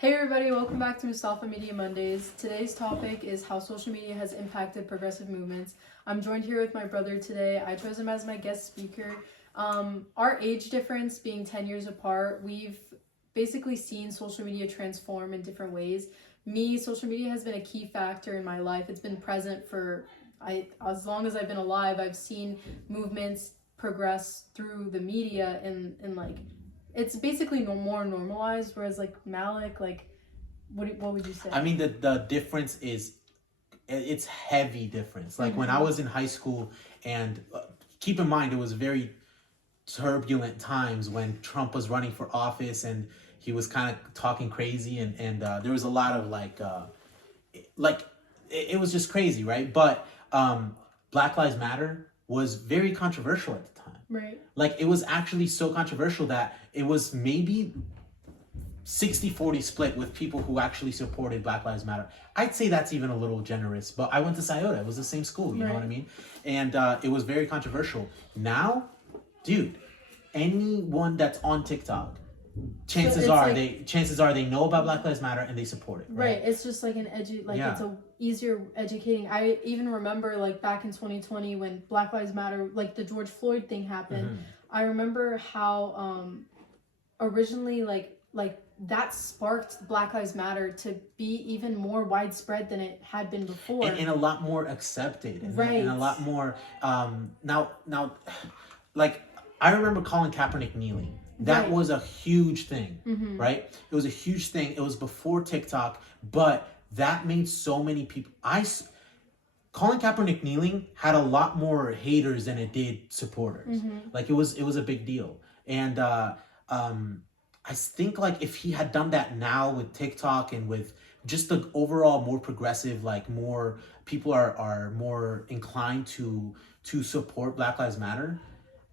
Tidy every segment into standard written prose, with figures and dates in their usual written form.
Hey everybody, welcome back to Mustafa Media Mondays. Today's topic is how social media has impacted progressive movements. I'm joined here with my brother today. I chose him as my guest speaker. Our age difference being 10 years apart, we've basically seen social media transform in different ways. Social media has been a key factor in my life. It's been present for as long as I've been alive. I've seen movements progress through the media and like it's basically more normalized, whereas like Malek, like what would you say? I mean, the difference is it's heavy difference. Like when I was in high school, and keep in mind it was very turbulent times when Trump was running for office and he was kind of talking crazy, and there was a lot of it was just crazy, right? But Black Lives Matter was very controversial at the time. Right. Like it was actually so controversial that it was maybe 60-40 split with people who actually supported Black Lives Matter. I'd say that's even a little generous, but I went to Scioto. It was the same school, you know what I mean? And it was very controversial. Now, dude, anyone that's on TikTok, chances are they know about Black Lives Matter and they support it. Right. It's just like it's a easier educating. I even remember like back in 2020 when Black Lives Matter, like the George Floyd thing happened. I remember how originally like that sparked Black Lives Matter to be even more widespread than it had been before, and a lot more accepted, right? And a lot more now like I remember Colin Kaepernick kneeling. That was a huge thing, right? It was a huge thing. It was before TikTok, but that made so many people. Colin Kaepernick kneeling had a lot more haters than it did supporters. Like it was a big deal, and I think like if he had done that now with TikTok and with just the overall more progressive, like more people are more inclined to support Black Lives Matter,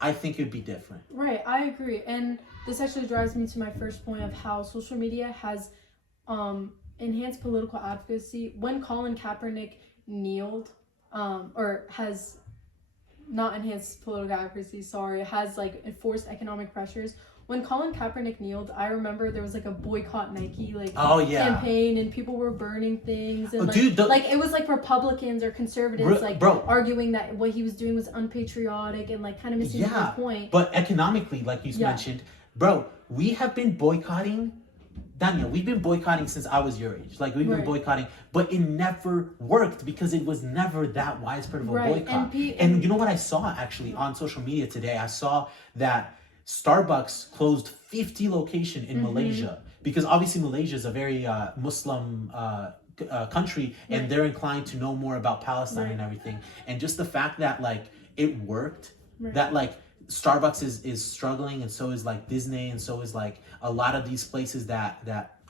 I think it'd be different. Right, I agree. And this actually drives me to my first point of how social media has enhanced political advocacy. When Colin Kaepernick kneeled, or has not enhanced political advocacy, has like enforced economic pressures. When Colin Kaepernick kneeled, I remember there was like a boycott Nike campaign, and people were burning things, and it was like Republicans or conservatives arguing that what he was doing was unpatriotic and like kind of missing the point. But economically, like you mentioned, bro, we have been boycotting. Daniel, we've been boycotting since I was your age. Like we've been boycotting, but it never worked because it was never that widespread of a boycott. And you know what I saw actually on social media today? I saw that Starbucks closed 50 locations in Malaysia because obviously Malaysia is a very Muslim country, and they're inclined to know more about Palestine and everything. And just the fact that like it worked, that like Starbucks is struggling, and so is like Disney, and so is like a lot of these places that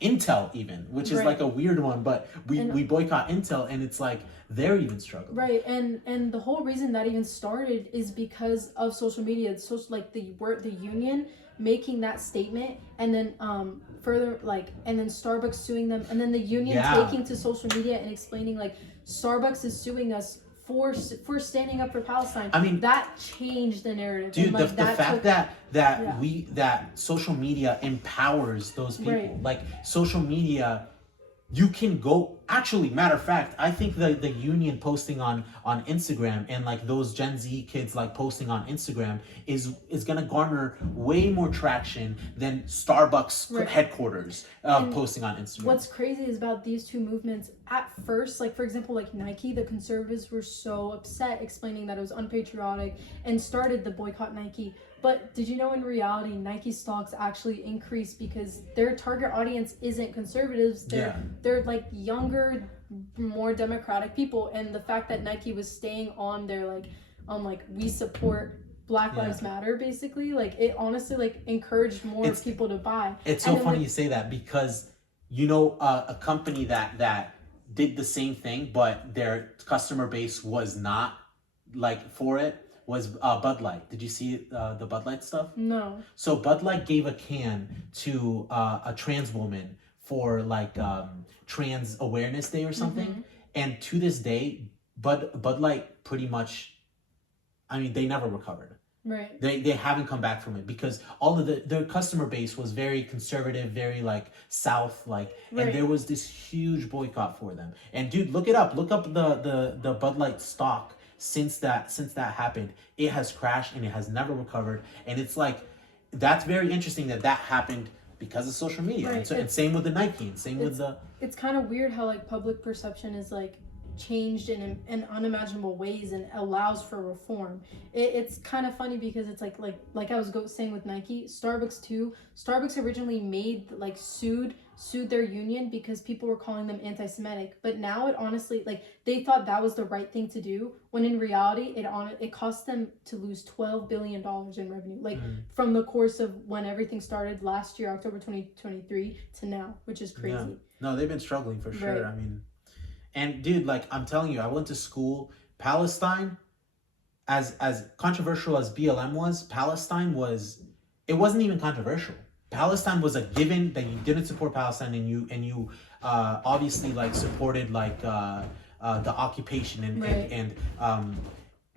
Intel even, which is like a weird one, but we boycott Intel, and it's like they're even struggling. Right, and the whole reason that even started is because of social media. The union making that statement, and then and then Starbucks suing them, and then the union taking to social media and explaining like Starbucks is suing us for standing up for Palestine. I mean, that changed the narrative. Dude, the fact that social media empowers those people. Like social media, you can go. Actually, matter of fact, I think the union posting on Instagram and like those Gen Z kids like posting on Instagram is gonna garner way more traction than Starbucks headquarters posting on Instagram. What's crazy is about these two movements. At first, like for example, like Nike, the conservatives were so upset, explaining that it was unpatriotic and started the boycott Nike. But did you know in reality, Nike stocks actually increased because their target audience isn't conservatives. They're like younger, more democratic people. And the fact that Nike was staying on their we support Black Lives Matter, basically, like it honestly like encouraged more people to buy. It's so funny you say that because you know a company that did the same thing, but their customer base was not like for it. Was Bud Light. Did you see the Bud Light stuff? No. So Bud Light gave a can to a trans woman for like Trans Awareness Day or something. And to this day, Bud Light pretty much, I mean, they never recovered. Right. They haven't come back from it because all of their customer base was very conservative, very like South, like, and there was this huge boycott for them. And dude, look it up. Look up the Bud Light stock since that happened. It has crashed and it has never recovered. And it's like, that's very interesting that happened because of social media. Right. And same with the Nike, and same with the. It's kind of weird how like public perception is like changed in unimaginable ways and allows for reform. It's kind of funny because it's like I was saying with Nike, Starbucks too. Starbucks originally made like sued their union because people were calling them anti-Semitic, but now it honestly, like, they thought that was the right thing to do, when in reality it cost them to lose $12 billion in revenue, like from the course of when everything started last year, October 2023 to now, which is crazy. Yeah. No, they've been struggling for sure. Right. I mean, and dude, like, I'm telling you, I went to school. Palestine, as controversial as BLM was, Palestine it wasn't even controversial. Palestine was a given that you didn't support Palestine, and you obviously like supported like the occupation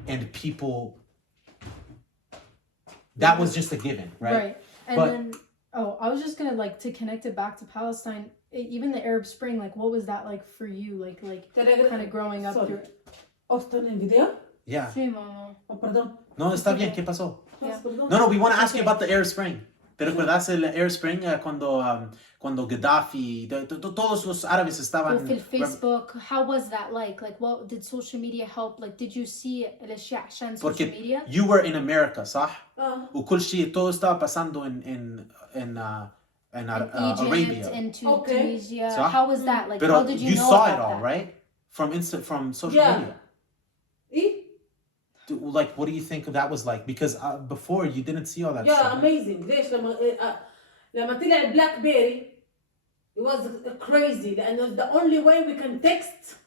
and people. That was just a given, right? Right. And then I was just gonna like to connect it back to Palestine. Even the Arab Spring, like, what was that like for you? Like kind of growing up through it. ¿Están en video? Yeah. Sí, mamá. Oh, perdón. No, está bien. ¿Qué pasó? Yeah. No, we want to ask you about the Arab Spring. ¿Te recuerdas el Arab Spring cuando Gaddafi, todos los árabes estaban... Well, Facebook, how was that like? Like, what did social media help? Like, did you see الاشياء عشان social media? You were in America, صح؟ وكل شيء todo estaba pasando in Egypt, Arabia. And Tunisia. So, how was that? Like, pero how did you know saw about it all, that? right? From social media. Like, what do you think that was like? Because before you didn't see all that stuff. Yeah, amazing. ليش لما طلع بلاك بيري it was crazy لأنه the only way we can text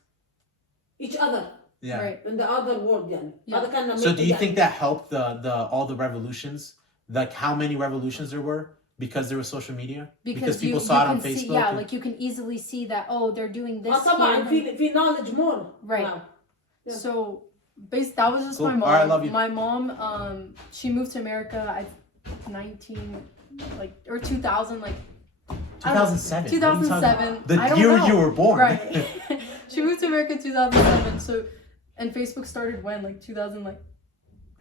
each other. Yeah. Right. In the other world يعني. Yeah. So do you think that helped the all the revolutions? Like, how many revolutions there were? Because there was social media? Because people saw it on Facebook? Yeah, like you can easily see that, they're doing this طبعا في knowledge more. Right. Now. Yeah. So that was just cool. my mom. All right, love you. My mom, she moved to America at 2000, like 2007. 2007. The year you were born. Right. She moved to America in 2007. So, and Facebook started when, like 2000, like.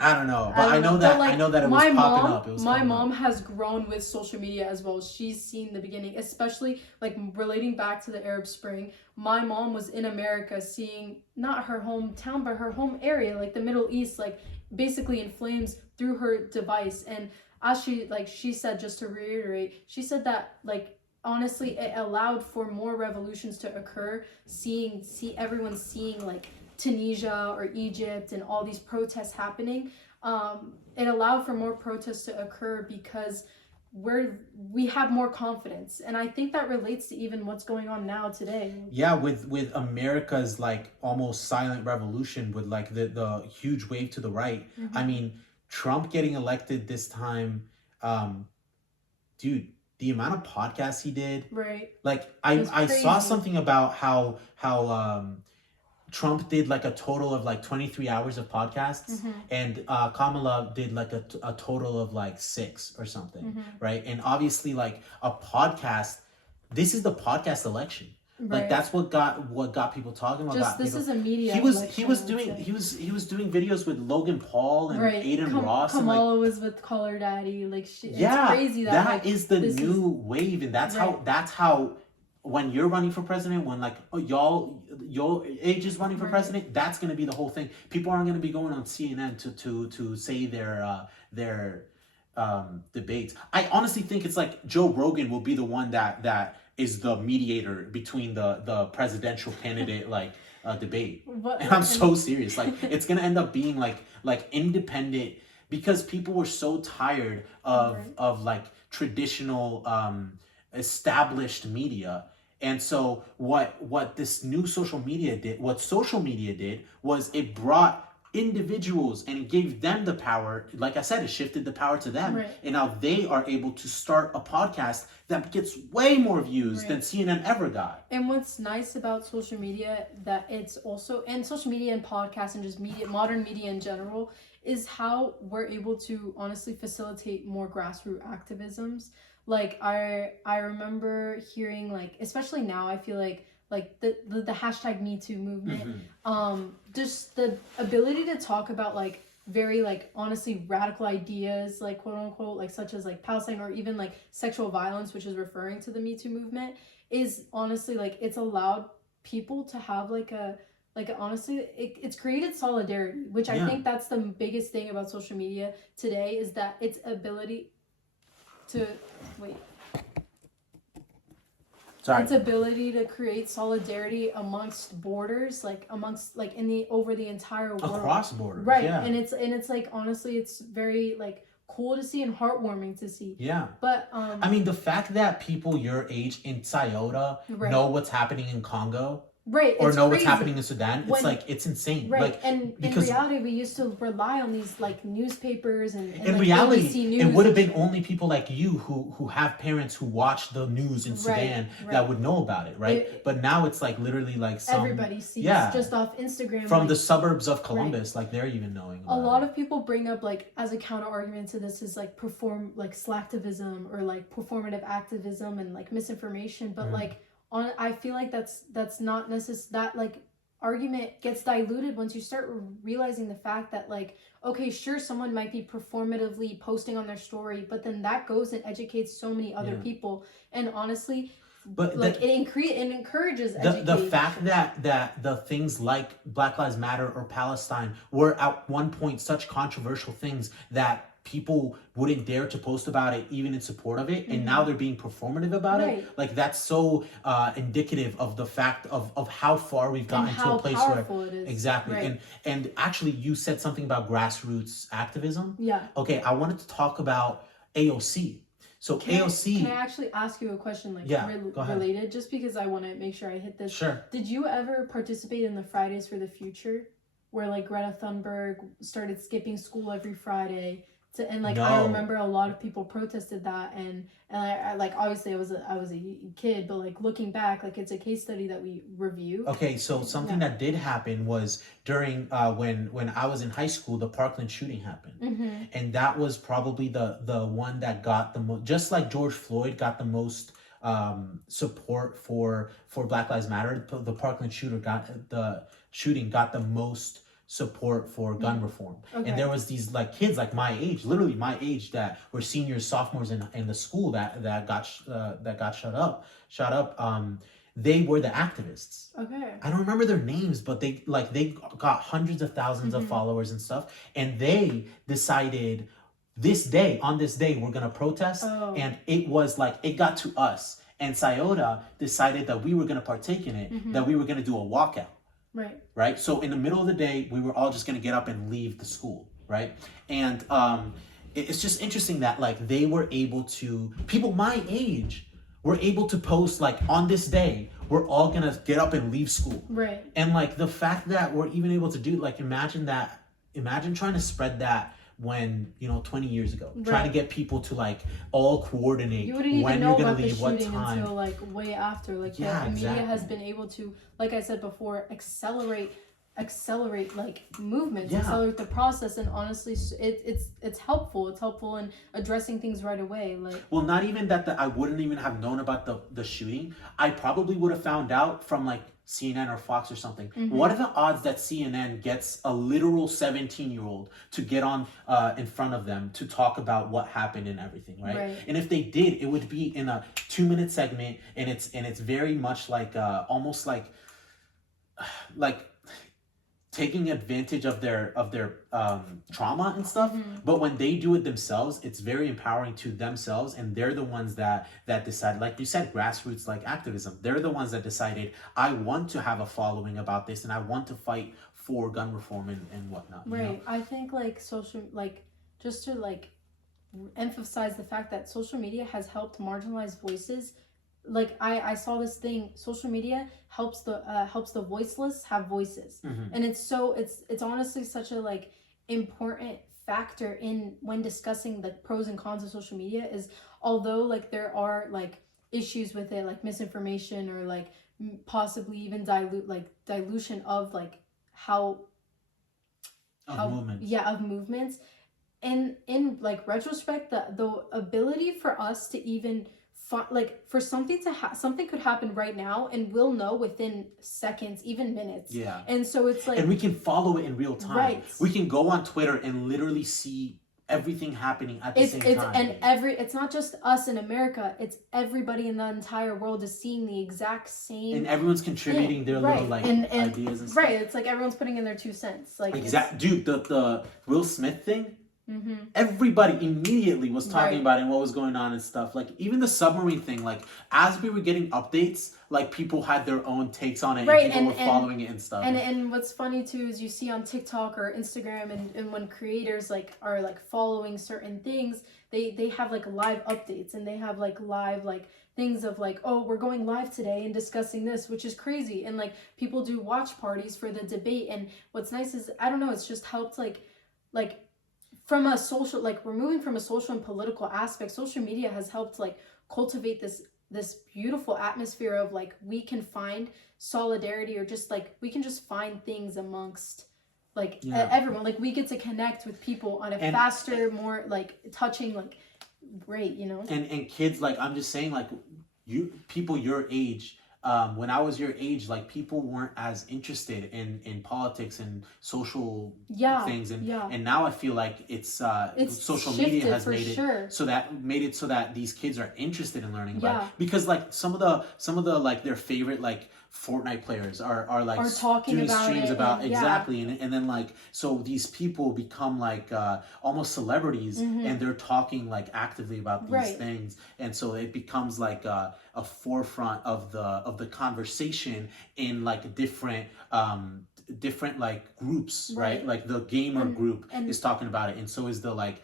I don't know, but I know that it was popping up. My mom has grown with social media as well. She's seen the beginning, especially like relating back to the Arab Spring. My mom was in America seeing not her hometown, but her home area, like the Middle East, like basically in flames through her device. And as she said, just to reiterate, she said that like honestly it allowed for more revolutions to occur. Everyone seeing like Tunisia or Egypt and all these protests happening, it allowed for more protests to occur because we have more confidence, and I think that relates to even what's going on now today. Yeah, with America's like almost silent revolution, with like the huge wave to the right. Mm-hmm. I mean, Trump getting elected this time, dude, the amount of podcasts he did, right? Like I saw something about how Trump did like a total of like 23 hours of podcasts, mm-hmm. and Kamala did like a total of like 6 or something, mm-hmm. right? And obviously, like a podcast, this is the podcast election. Right. Like that's what got people talking about. This is a media. He was doing videos with Logan Paul and right. Aiden Ross. Kamala and was with Call Her Daddy. Like it's crazy that is the new wave, and that's how. When you're running for president, when like your age is running for president, that's gonna be the whole thing. People aren't gonna be going on CNN to say their debates. I honestly think it's like Joe Rogan will be the one that is the mediator between the presidential candidate like debate. And I'm so serious. Like it's gonna end up being like independent, because people were so tired of like traditional established media. And so what this new social media did was it brought individuals and it gave them the power. Like I said, it shifted the power to them. Right. And now they are able to start a podcast that gets way more views than CNN ever got. And what's nice about social media, that it's also, and social media and podcasts and just media, modern media in general, is how we're able to honestly facilitate more grassroots activisms. Like I remember hearing, like, especially now, I feel like the hashtag Me Too movement, just the ability to talk about like very like honestly radical ideas, like quote unquote, like such as like Palestine, or even like sexual violence, which is referring to the Me Too movement, is honestly like it's allowed people to have honestly it's created solidarity, which I think that's the biggest thing about social media today, is that its ability to wait Sorry. its ability to create solidarity amongst borders, like amongst like in the over the entire world, across borders, right? yeah. And it's like honestly it's very like cool to see and heartwarming to see. Yeah. But I mean, the fact that people your age in Toyota know what's happening in Congo, right, or know crazy. what's happening in Sudan, it's like it's insane, right? Like, and because in reality, we used to rely on these like newspapers and in like, reality, ABC News, it would have been only people like you who have parents who watch the news in Sudan that would know about it, right? But now it's like literally like everybody sees just off Instagram from like, the suburbs of Columbus, like they're even knowing about a lot of people bring up like as a counter argument to this is like slacktivism or like performative activism and like misinformation, but like I feel like that's not that like argument gets diluted once you start realizing the fact that like, okay, sure, someone might be performatively posting on their story, but then that goes and educates so many other people, and honestly, but like it encourages the fact that the things like Black Lives Matter or Palestine were at one point such controversial things that people wouldn't dare to post about it even in support of it, and now they're being performative about it, like that's so indicative of the fact of how far we've gotten to a place where it is. Exactly. And actually you said something about grassroots activism. Okay, I wanted to talk about AOC. So can I actually ask you a question, like related, just because I want to make sure I hit this? Sure. Did you ever participate in the Fridays for the Future, where like Greta Thunberg started skipping school every Friday? And like, no. I remember a lot of people protested that, and I like, obviously I was a kid, but like looking back, like it's a case study that we review. Okay, so something that did happen was during when I was in high school, the Parkland shooting happened, and that was probably the one that got the most, just like George Floyd got the most support for Black Lives Matter. The Parkland shooting got the most support for gun reform. And there was these like kids like my age, literally my age, that were seniors, sophomores in the school that got shot up. They were the activists. I don't remember their names, but they got hundreds of thousands of followers and stuff, and they decided on this day we're gonna protest. And it was like, it got to us, and Sayota decided that we were gonna partake in it, that we were gonna do a walkout. Right. So in the middle of the day, we were all just going to get up and leave the school. Right. And it's just interesting that like they were able to, people my age were able to post like, on this day, we're all going to get up and leave school. Right. And like the fact that we're even able to do, like, imagine trying to spread that when 20 years ago, trying to get people to like all coordinate when you're gonna leave, what time, until like way after, like the media has been able to, like I said before, accelerate like movements, accelerate the process, and honestly it's helpful in addressing things right away. Like, well, not even that I wouldn't even have known about the shooting. I probably would have found out from like CNN or Fox or something. What are the odds that CNN gets a literal 17-year-old to get on in front of them to talk about what happened and everything, right? And if they did, it would be in a 2-minute segment, and it's very much like almost like taking advantage of their trauma and stuff. But when they do it themselves, it's very empowering to themselves, and they're the ones that decide, like you said, grassroots like activism. They're the ones that decided, I want to have a following about this, and I want to fight for gun reform and whatnot. I think like just to like emphasize the fact that social media has helped marginalized voices. Like I saw this thing, social media helps the voiceless have voices. And it's honestly such a like important factor in when discussing the pros and cons of social media, is although like there are like issues with it, like misinformation or like possibly even dilution of like how Of movements. Yeah, of movements. And in like retrospect, the ability for us to even like for something to something could happen right now and we'll know within seconds, even minutes. Yeah. And so it's like, and we can follow it in real time. Right. We can go on Twitter and literally see everything happening at the same time. And it's not just us in America, it's everybody in the entire world is seeing the exact same, and everyone's contributing their little like and ideas and stuff. Right, it's like everyone's putting in their 2 cents. Like Dude, the Will Smith thing, mm-hmm. everybody immediately was talking Right. about it and what was going on and stuff. Like even the submarine thing, like as we were getting updates, like people had their own takes on it, Right, and people were following it and stuff. And what's funny too is you see on TikTok or Instagram and when creators like are like following certain things, they have like live updates and they have like live like things of like, oh, we're going live today and discussing this, which is crazy. And like people do watch parties for the debate. And what's nice is, I don't know, it's just helped like from a social, like removing from a social and political aspect, social media has helped like cultivate this beautiful atmosphere of like we can find solidarity or just like we can just find things amongst like everyone. Like we get to connect with people on a faster, more like touching, like great, you know. And kids, like I'm just saying, like people your age, when I was your age, like people weren't as interested in politics and social things, and now I feel like it's social media has made it so that these kids are interested in learning about it, because like some of the like their favorite like Fortnite players are talking doing about streams it about exactly, and then like so these people become like almost celebrities, and they're talking like actively about these things, and so it becomes like a forefront of the conversation in like different like groups, right? Like the gamer group is talking about it, and so is the like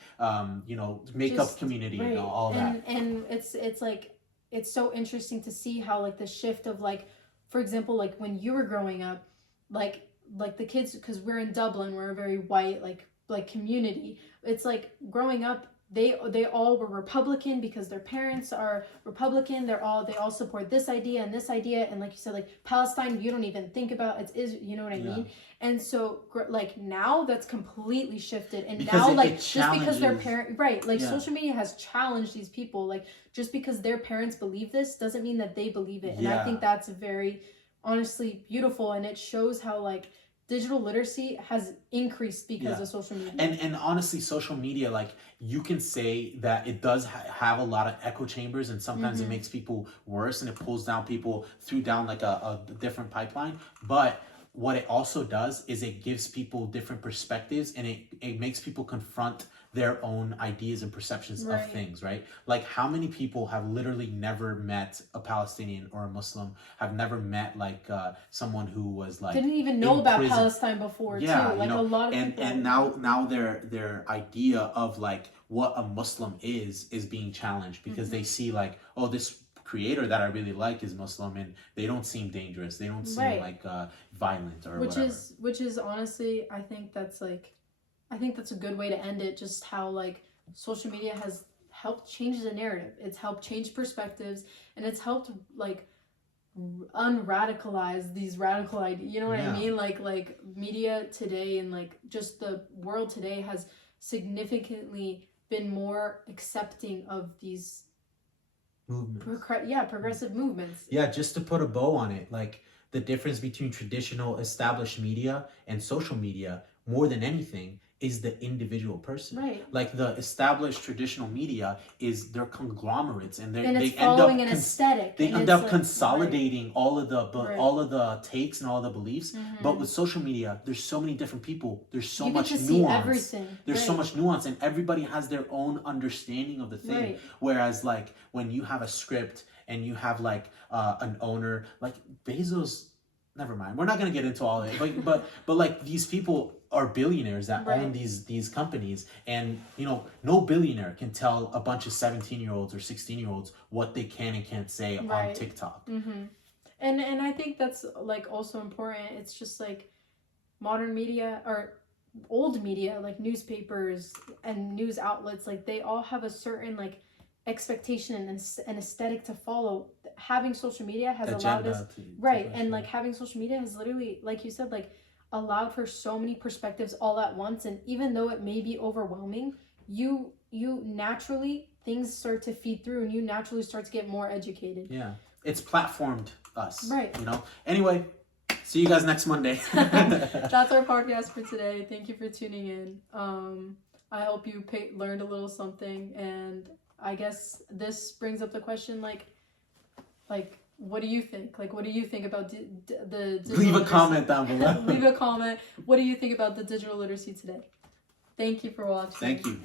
makeup community and all that. And it's like it's so interesting to see how like the shift of like, for example, like when you were growing up, like the kids, because we're in Dublin, we're a very white like community. It's like growing up, they all were Republican because their parents are Republican. They all support this idea, and like you said, like Palestine, you don't even think about it. Is you know what I mean? And so like now that's completely shifted, and because now like just because their parent social media has challenged these people. Like just because their parents believe this doesn't mean that they believe it, and I think that's very honestly beautiful, and it shows how like digital literacy has increased because of social media. And honestly, social media, like you can say that it does have a lot of echo chambers, and sometimes it makes people worse, and it pulls down people down like a different pipeline. But what it also does is it gives people different perspectives, and it makes people confront their own ideas and perceptions of things, right? Like how many people have literally never met a Palestinian or a Muslim, have never met like someone who was like didn't even know about Palestine before too. Like a lot of people. And now their idea of like what a Muslim is being challenged because they see like, oh, this creator that I really like is Muslim, and they don't seem dangerous. They don't seem like violent or whatever. Which is honestly, I think that's a good way to end it. Just how like social media has helped change the narrative. It's helped change perspectives, and it's helped like unradicalize these radical ideas. You know what I mean? Like media today and like just the world today has significantly been more accepting of these movements. Progressive movements. Yeah, just to put a bow on it, like the difference between traditional established media and social media, more than anything, is the individual person. Right. Like the established traditional media is they're conglomerates, and they end an aesthetic. They end up consolidating all of the takes and all the beliefs. But with social media, there's so many different people. There's so much nuance. There's so much nuance, and everybody has their own understanding of the thing. Right. Whereas like when you have a script and you have like an owner like Bezos. Never mind. We're not gonna get into all of it, but like these people are billionaires that own these companies, and no billionaire can tell a bunch of 17-year-olds or 16-year-olds what they can and can't say on TikTok. And I think that's like also important. It's just like modern media or old media, like newspapers and news outlets, like they all have a certain like expectation and an aesthetic to follow. Having social media has allowed us and like having social media has literally, like you said, like allowed for so many perspectives all at once, and even though it may be overwhelming, you naturally, things start to feed through and you naturally start to get more educated. Yeah, it's platformed us, right? Anyway, see you guys next Monday. That's our podcast for today. Thank you for tuning in. I hope you learned a little something, and I guess this brings up the question, like what do you think? Like, what do you think about the digital Leave a literacy? comment down below. Leave a comment. What do you think about the digital literacy today? Thank you for watching. Thank you.